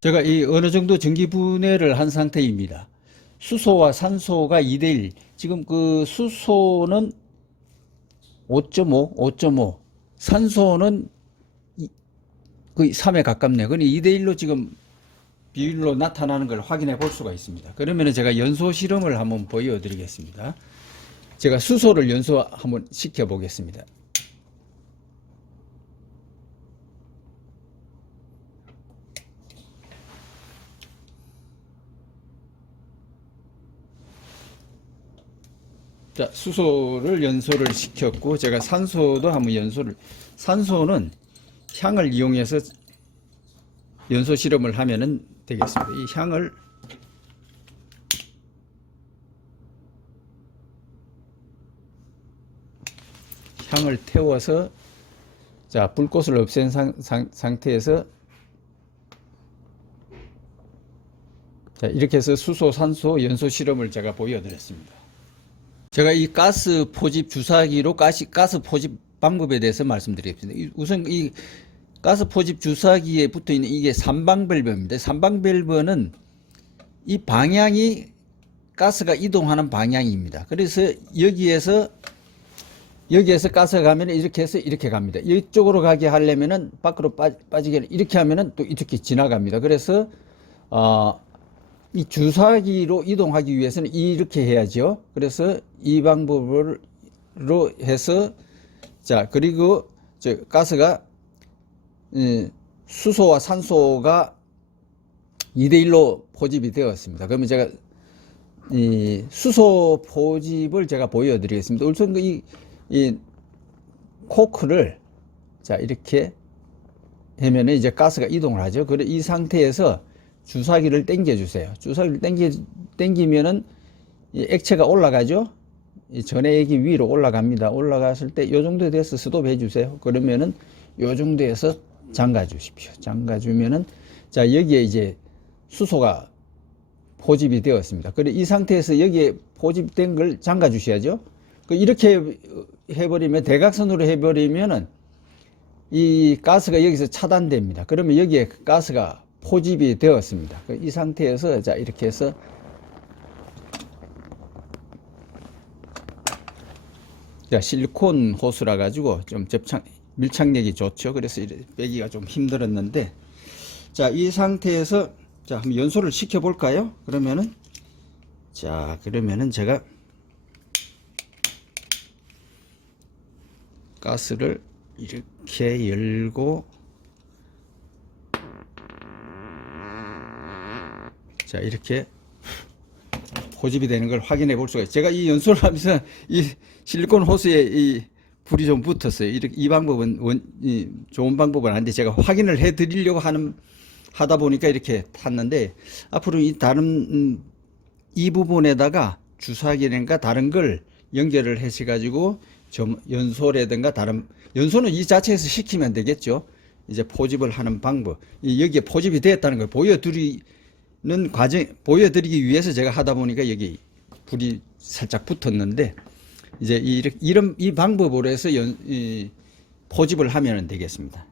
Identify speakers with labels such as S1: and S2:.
S1: 제가 이 어느 정도 전기 분해를 한 상태입니다. 수소와 산소가 2대1. 지금 그 수소는 5.5, 5.5. 산소는 이- 거의 3에 가깝네요. 그러니 2대1로 지금 비율로 나타나는 걸 확인해 볼 수가 있습니다. 그러면 제가 연소 실험을 한번 보여드리겠습니다. 제가 수소를 연소 한번 시켜 보겠습니다. 자, 수소를 연소를 시켰고 제가 산소도 한번 연소를 산소는 향을 이용해서 연소 실험을 하면은 되겠습니다. 이 향을 향을 태워서 자 불꽃을 없앤 상, 상, 상태에서 자 이렇게 해서 수소 산소 연소 실험을 제가 보여드렸습니다. 제가 이 가스 포집 주사기로 가시, 가스 포집 방법에 대해서 말씀드리겠습니다. 이- 우선 이 가스 포집 주사기에 붙어 있는 이게 삼방밸브입니다. 삼방밸브는 이 방향이 가스가 이동하는 방향입니다. 그래서 여기에서 여기에서 가스가 가면 이렇게 해서 이렇게 갑니다. 이쪽으로 가게 하려면은 밖으로 빠, 빠지게 이렇게 하면은 또 이렇게 지나갑니다. 그래서 어, 이 주사기로 이동하기 위해서는 이렇게 해야죠. 그래서 이 방법으로 해서 자 그리고 저 가스가 예, 수소와 산소가 2대1로 포집이 되었습니다. 그러면 제가 이 수소 포집을 제가 보여드리겠습니다. 우선 그 이, 이 코크를 자 이렇게 하면은 이제 가스가 이동을 하죠. 그래 이 상태에서 주사기를 당겨 주세요. 주사기를 당겨 당기면은 이 액체가 올라가죠. 이 전해액이 위로 올라갑니다. 올라갔을 때 요 정도 돼서 스톱 해 주세요. 그러면은 요 정도에서 잠가 주십시오. 잠가 주면은 자 여기에 이제 수소가 포집이 되었습니다. 그래 이 상태에서 여기에 포집된 걸 잠가 주셔야죠. 그 이렇게 해버리면 대각선으로 해버리면은 이 가스가 여기서 차단됩니다. 그러면 여기에 가스가 포집이 되었습니다. 그이 상태에서 자 이렇게 해서 자 실리콘 호스라 가지고 좀 접착 밀착력이 좋죠. 그래서 빼기가 좀 힘들었는데 자이 상태에서 자 한번 연소를 시켜 볼까요? 그러면은 자 그러면은 제가 가스를 이렇게 열고 자 이렇게 포집이 되는 걸 확인해 볼 수가 있어요. 제가 이 연소를 하면서 이 실리콘 호스에 이 불이 좀 붙었어요. 이렇게 이 방법은 원, 이 좋은 방법은 아닌데 제가 확인을 해 드리려고 하는 하다 보니까 이렇게 탔는데 앞으로 이 다른 음, 이 부분에다가 주사기라든가 다른 걸 연결을 해서 가지고 점 연소라든가 다른 연소는 이 자체에서 시키면 되겠죠. 이제 포집을 하는 방법. 이 여기에 포집이 되었다는 걸 보여드리 는 과정 보여드리기 위해서 제가 하다 보니까 여기 불이 살짝 붙었는데 이제 이- 이런 이 방법으로 해서 연, 이 포집을 하면 되겠습니다.